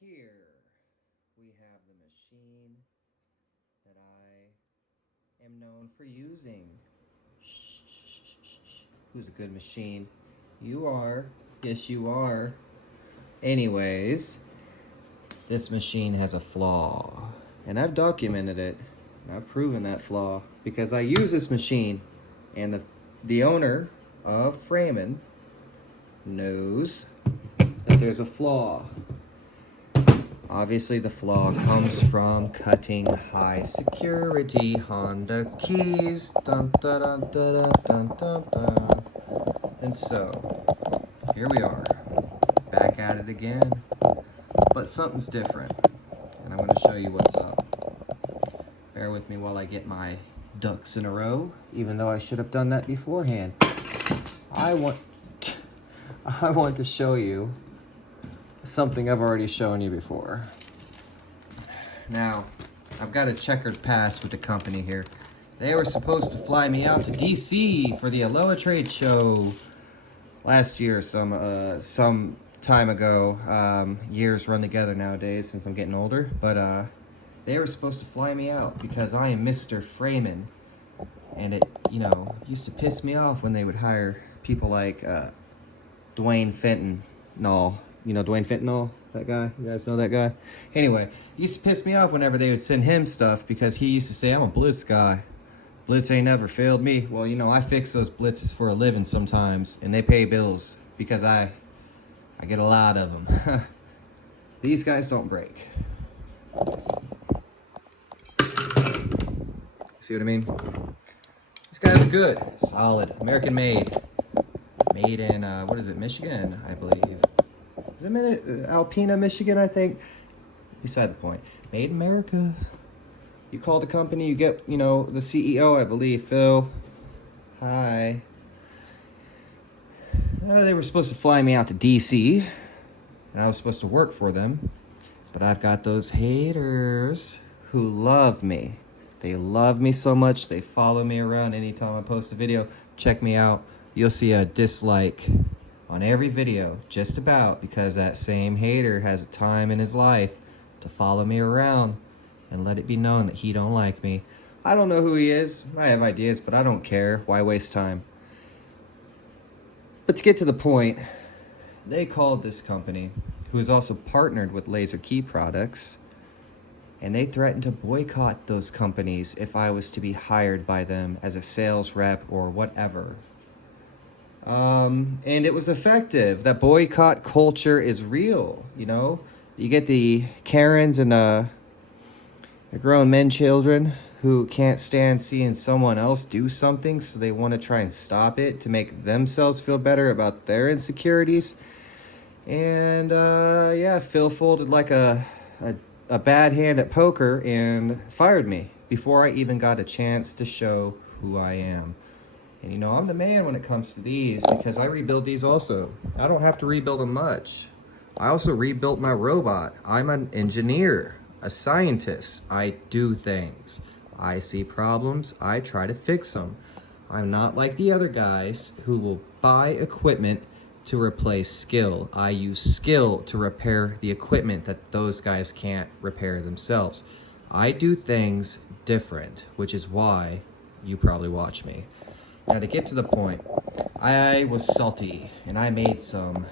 here we have the machine that I am known for using. Who's a good machine? You are. Yes, you are. Anyways, this machine has a flaw, and I've documented it. And I've proven that flaw because I use this machine, and the owner of Freeman knows that there's a flaw. Obviously, the flaw comes from cutting high security Honda keys. Dun, dun, dun, dun, dun, dun, dun. And so, here we are, back at it again. But something's different, and I'm going to show you what's up. Bear with me while I get my ducks in a row, even though I should have done that beforehand. I want to show you something I've already shown you before. Now, I've got a checkered past with the company here. They were supposed to fly me out to DC for the Aloha Trade Show last year, some time ago. Years run together nowadays since I'm getting older, but they were supposed to fly me out because I am Mr. Freeman, and it, used to piss me off when they would hire people like Dwayne Fentanyl. You know Dwayne Fentanyl, that guy? You guys know that guy? Anyway, it used to piss me off whenever they would send him stuff because he used to say, I'm a Blitz guy. Blitz ain't never failed me. Well, I fix those Blitzes for a living sometimes, and they pay bills because I get a lot of them. These guys don't break. See what I mean? These guys are good, solid, American made. Made in, what is it, Michigan, I believe. Is it Alpena, Michigan, I think? Beside the point. Made in America. You call the company, you get, the CEO, I believe, Phil. Hi. They were supposed to fly me out to DC, and I was supposed to work for them. But I've got those haters who love me. They love me so much, they follow me around anytime I post a video. Check me out. You'll see a dislike on every video, just about, because that same hater has a time in his life to follow me around and let it be known that he don't like me. I don't know who he is. I have ideas, but I don't care. Why waste time? But to get to the point, they called this company, who is also partnered with Laser Key Products, and they threatened to boycott those companies if I was to be hired by them as a sales rep or whatever. And it was effective. That boycott culture is real, You get the Karens and the grown men children who can't stand seeing someone else do something, so they want to try and stop it to make themselves feel better about their insecurities. And, Phil folded like a bad hand at poker and fired me before I even got a chance to show who I am. And I'm the man when it comes to these because I rebuild these also. I don't have to rebuild them much. I also rebuilt my robot. I'm an engineer, a scientist. I do things. I see problems. I try to fix them. I'm not like the other guys who will buy equipment to replace skill. I use skill to repair the equipment that those guys can't repair themselves. I do things different, which is why you probably watch me. Now, to get to the point, I was salty, and I made some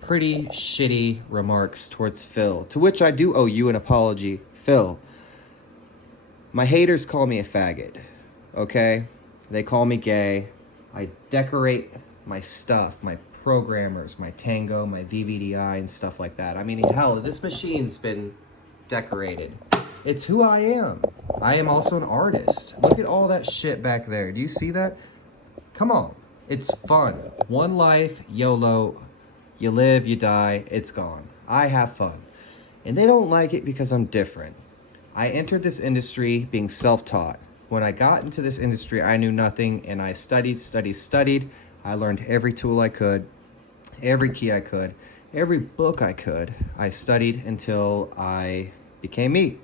pretty shitty remarks towards Phil, to which I do owe you an apology. Phil, my haters call me a faggot, okay? They call me gay. I decorate my stuff, my programmers, my Tango, my VVDI, and stuff like that. I mean, hell, this machine's been decorated. It's who I am. I am also an artist. Look at all that shit back there. Do you see that? Come on. It's fun. One life, YOLO. You live, you die, it's gone. I have fun. And they don't like it because I'm different. I entered this industry being self-taught. When I got into this industry, I knew nothing, and I studied. I learned every tool I could, every key I could, every book I could. I studied until I became me.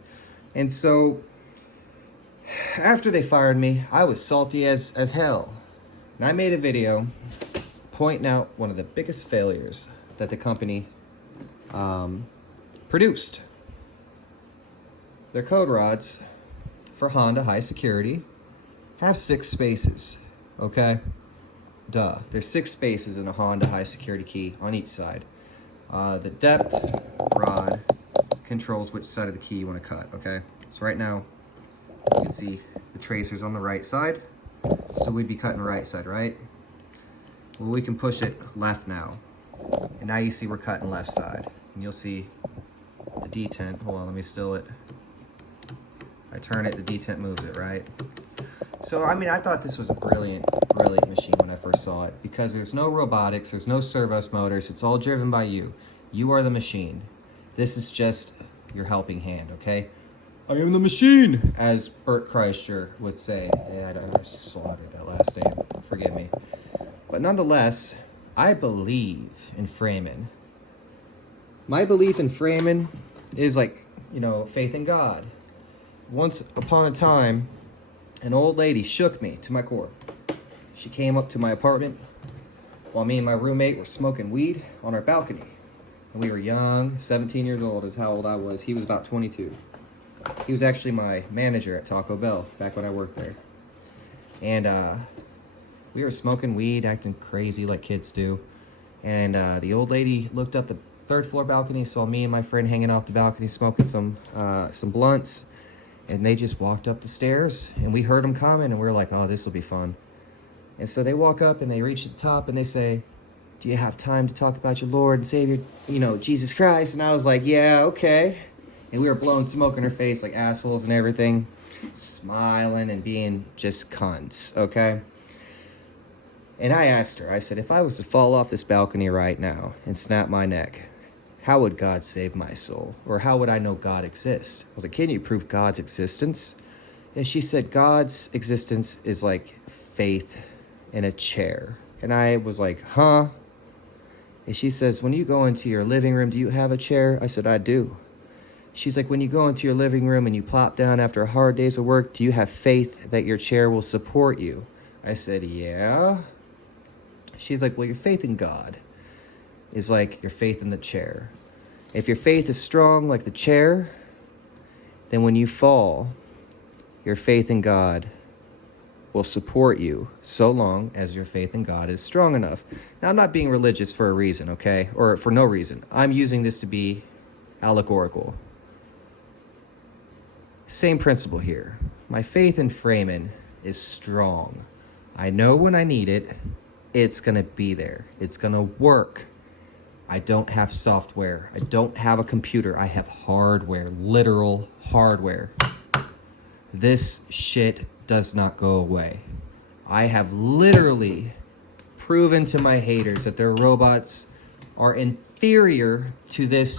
And so, after they fired me, I was salty as hell. And I made a video pointing out one of the biggest failures that the company produced. Their code rods for Honda high security have 6 spaces, okay? Duh. There's 6 spaces in a Honda high security key on each side. The depth rod controls which side of the key you want to cut, okay? So right now, you can see the tracer's on the right side, so we'd be cutting right side, right? Well, we can push it left now. And now you see we're cutting left side. And you'll see the detent. Hold on, let me still it. I turn it, the detent moves it, right? So, I mean, I thought this was a brilliant machine when I first saw it, because there's no robotics, there's no servos motors, it's all driven by you. You are the machine. This is just your helping hand, okay? I am the machine, as Bert Kreischer would say. Yeah, I slaughtered that last name, forgive me. But nonetheless, I believe in framing. My belief in framing is like, you know, faith in God. Once upon a time, an old lady shook me to my core. She came up to my apartment while me and my roommate were smoking weed on our balcony. And we were young, 17 years old is how old I was. He was about 22. He was actually my manager at Taco Bell back when I worked there. And we were smoking weed, acting crazy like kids do. And the old lady looked up the 3rd floor balcony, saw me and my friend hanging off the balcony smoking some blunts. And they just walked up the stairs, and we heard them coming, and we were like, oh, this will be fun. And so they walk up, and they reach the top, and they say, do you have time to talk about your Lord and Savior, you know, Jesus Christ? And I was like, yeah, okay. And we were blowing smoke in her face like assholes and everything, smiling and being just cunts, okay? And I asked her, I said, if I was to fall off this balcony right now and snap my neck, how would God save my soul? Or how would I know God exists? I was like, can you prove God's existence? And she said, God's existence is like faith in a chair. And I was like, huh? And she says, when you go into your living room, do you have a chair? I said, I do. She's like, when you go into your living room and you plop down after a hard day's of work, do you have faith that your chair will support you? I said, yeah. She's like, well, your faith in God is like your faith in the chair. If your faith is strong like the chair, then when you fall, your faith in God will support you so long as your faith in God is strong enough. Now, I'm not being religious for a reason, okay? Or for no reason. I'm using this to be allegorical. Same principle here. My faith in framing is strong. I know when I need it, it's gonna be there. It's gonna work. I don't have software. I don't have a computer. I have hardware, literal hardware. This shit does not go away. I have literally proven to my haters that their robots are inferior to this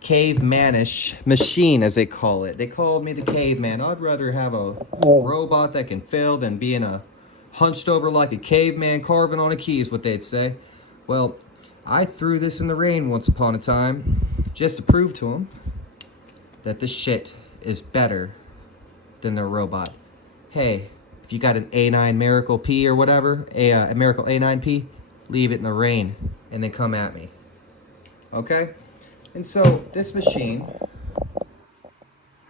cavemanish machine, as they call it. They called me the caveman. I'd rather have a robot that can fail than being a hunched over like a caveman carving on a key is what they'd say. Well, I threw this in the rain once upon a time just to prove to them that this shit is better than their robot. Hey, if you got an A9 Miracle P or whatever, a Miracle A9P, leave it in the rain and then come at me. Okay? And so this machine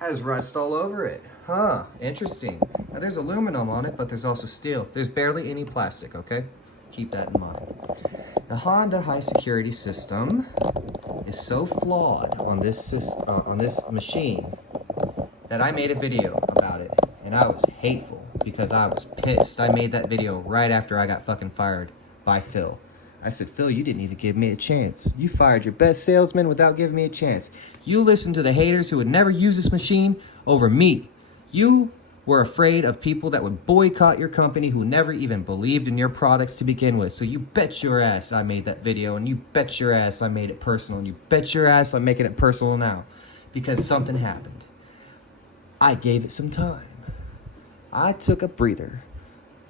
has rust all over it. Huh, interesting. Now there's aluminum on it, but there's also steel. There's barely any plastic, okay? Keep that in mind. The Honda high security system is so flawed on this machine that I made a video about it, and I was hateful because I was pissed. I made that video right after I got fucking fired by Phil. I said, Phil, you didn't even give me a chance. You fired your best salesman without giving me a chance. You listened to the haters who would never use this machine over me. You were afraid of people that would boycott your company who never even believed in your products to begin with. So you bet your ass I made that video, and you bet your ass I made it personal, and you bet your ass I'm making it personal now because something happened. I gave it some time. I took a breather.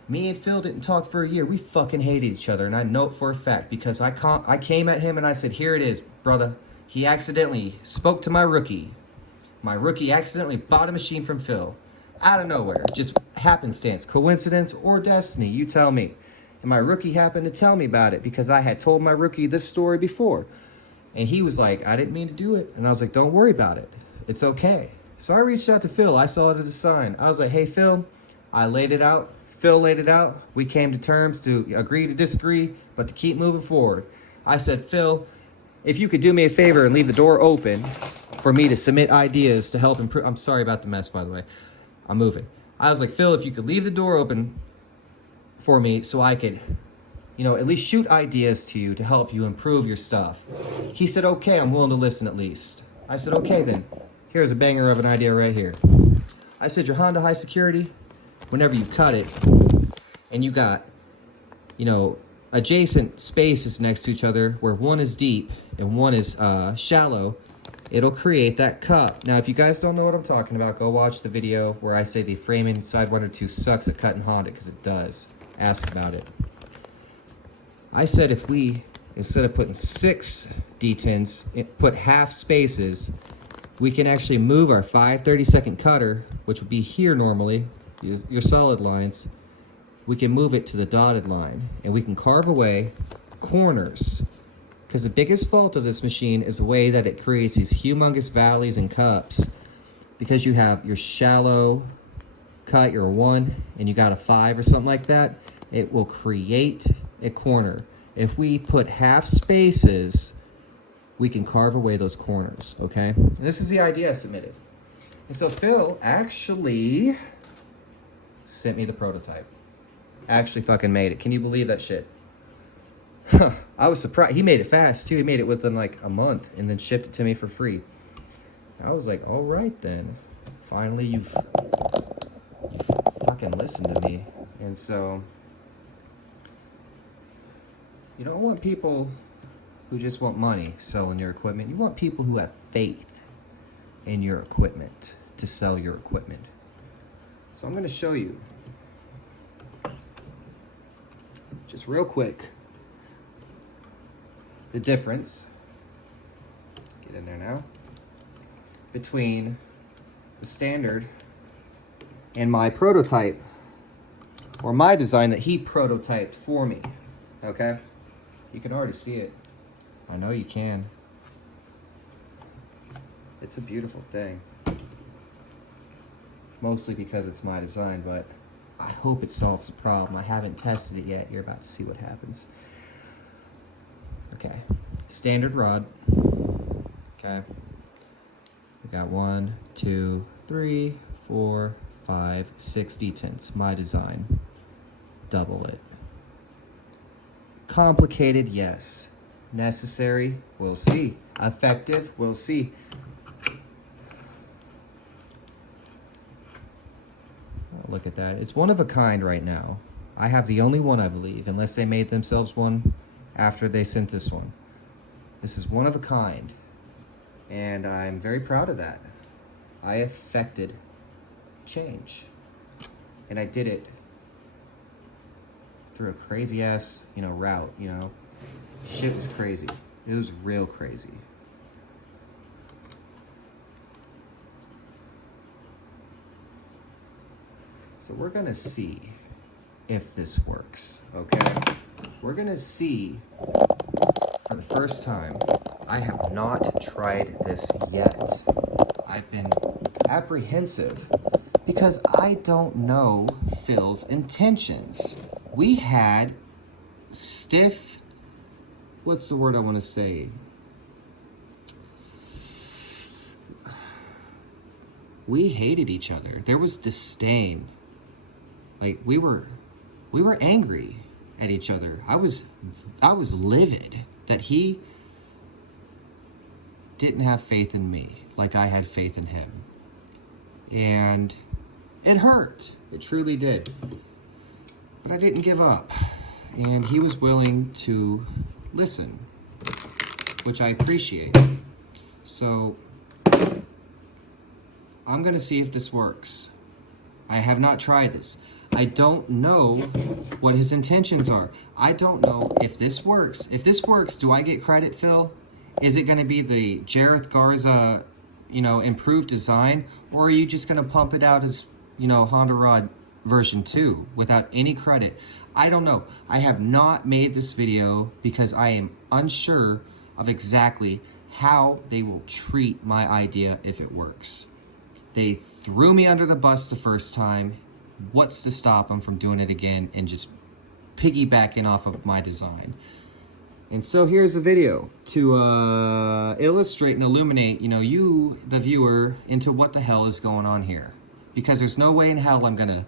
Me and Phil didn't talk for a year. We fucking hated each other, and I know it for a fact because I came at him and I said, here it is, brother. He accidentally spoke to my rookie. My rookie accidentally bought a machine from Phil. Out of nowhere, just happenstance, coincidence, or destiny, you tell me. And my rookie happened to tell me about it because I had told my rookie this story before. And he was like, I didn't mean to do it. And I was like, don't worry about it. It's okay. So I reached out to Phil. I saw it as a sign. I was like, hey, Phil, I laid it out. Phil laid it out. We came to terms to agree to disagree, but to keep moving forward. I said, Phil, if you could do me a favor and leave the door open for me to submit ideas to help improve. I'm sorry about the mess, by the way. I'm moving. I was like, Phil, if you could leave the door open for me so I could, you know, at least shoot ideas to you to help you improve your stuff. He said, okay, I'm willing to listen at least. I said, okay then. Here's a banger of an idea right here. I said, your Honda high security, whenever you cut it, and you got, you know, adjacent spaces next to each other where one is deep and one is shallow, it'll create that cup. Now, if you guys don't know what I'm talking about, go watch the video where I say the framing side 1 or 2 sucks at cutting Honda, because it does. Ask about it. I said if we, instead of putting 6 detents, put half spaces, we can actually move our 5/32 cutter, which would be here normally, your solid lines. We can move it to the dotted line, and we can carve away corners. Because the biggest fault of this machine is the way that it creates these humongous valleys and cups. Because you have your shallow cut, your 1, and you got a 5 or something like that, it will create a corner. If we put half spaces, we can carve away those corners, okay? And this is the idea I submitted. And so Phil actually sent me the prototype. Actually fucking made it. Can you believe that shit? I was surprised. He made it fast too. He made it within like a month and then shipped it to me for free. I was like, all right then. Finally, you've fucking listened to me. And so, you don't want people who just want money selling your equipment. You want people who have faith in your equipment to sell your equipment. So I'm going to show you, just real quick, the difference, get in there now, between the standard and my prototype, or my design that he prototyped for me, okay? You can already see it. I know you can. It's a beautiful thing. Mostly because it's my design, but I hope it solves the problem. I haven't tested it yet. You're about to see what happens. Okay, standard rod. Okay, we got 1, 2, 3, 4, 5, 6 detents. My design. Double it. Complicated, yes. Necessary, we'll see. Effective, we'll see. Oh, look at that. It's one of a kind right now. I have the only one, I believe, unless they made themselves one after they sent this one. This is one of a kind, and I'm very proud of that. I effected change, and I did it through a crazy ass, route, Shit was crazy. It was real crazy. So we're gonna see if this works, okay? We're gonna see for the first time. I have not tried this yet. I've been apprehensive because I don't know Phil's intentions. We had stiff, what's the word I want to say? We hated each other. There was disdain. Like we were angry at each other. I was livid that he didn't have faith in me like I had faith in him. And it hurt. It truly did. But I didn't give up. And he was willing to listen, which I appreciate. So I'm gonna see if this works. I have not tried this. I don't know what his intentions are. I don't know if this works. If this works, do I get credit, Phil? Is it gonna be the Jareth Garza, improved design? Or are you just gonna pump it out as, Honda Rod version 2 without any credit? I don't know. I have not made this video because I am unsure of exactly how they will treat my idea if it works. They threw me under the bus the first time. What's to stop them from doing it again and just piggybacking off of my design? And so here's a video to illustrate and illuminate, you, the viewer, into what the hell is going on here. Because there's no way in hell I'm gonna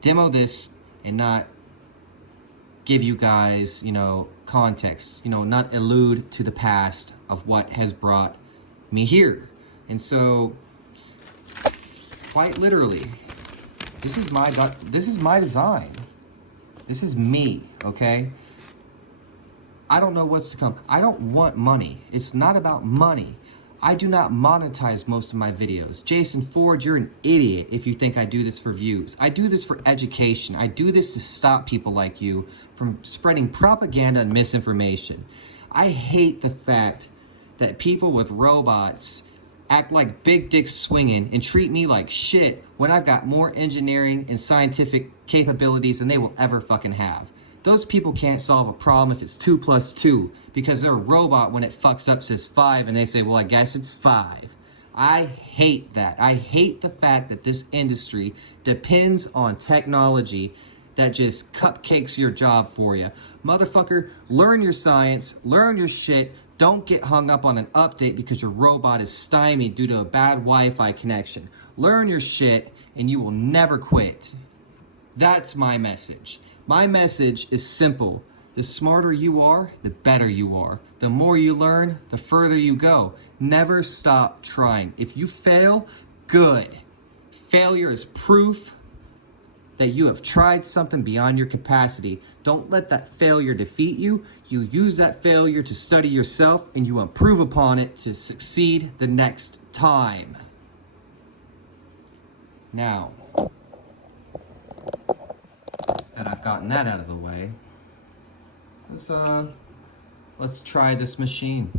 demo this and not give you guys, context, not allude to the past of what has brought me here. And so, quite literally, this is my design. This is me, okay? I don't know what's to come. I don't want money. It's not about money. I do not monetize most of my videos. Jason Ford, you're an idiot if you think I do this for views. I do this for education. I do this to stop people like you from spreading propaganda and misinformation. I hate the fact that people with robots act like big dicks swinging and treat me like shit when I've got more engineering and scientific capabilities than they will ever fucking have. Those people can't solve a problem if it's 2 + 2 because their robot, when it fucks up, says 5 and they say, well, I guess it's 5. I hate that. I hate the fact that this industry depends on technology that just cupcakes your job for you. Motherfucker, learn your science, learn your shit. Don't get hung up on an update because your robot is stymied due to a bad Wi-Fi connection. Learn your shit and you will never quit. That's my message. My message is simple. The smarter you are, the better you are. The more you learn, the further you go. Never stop trying. If you fail, good. Failure is proof that you have tried something beyond your capacity. Don't let that failure defeat you. You use that failure to study yourself and you improve upon it to succeed the next time. Now that I've gotten that out of the way, let's try this machine.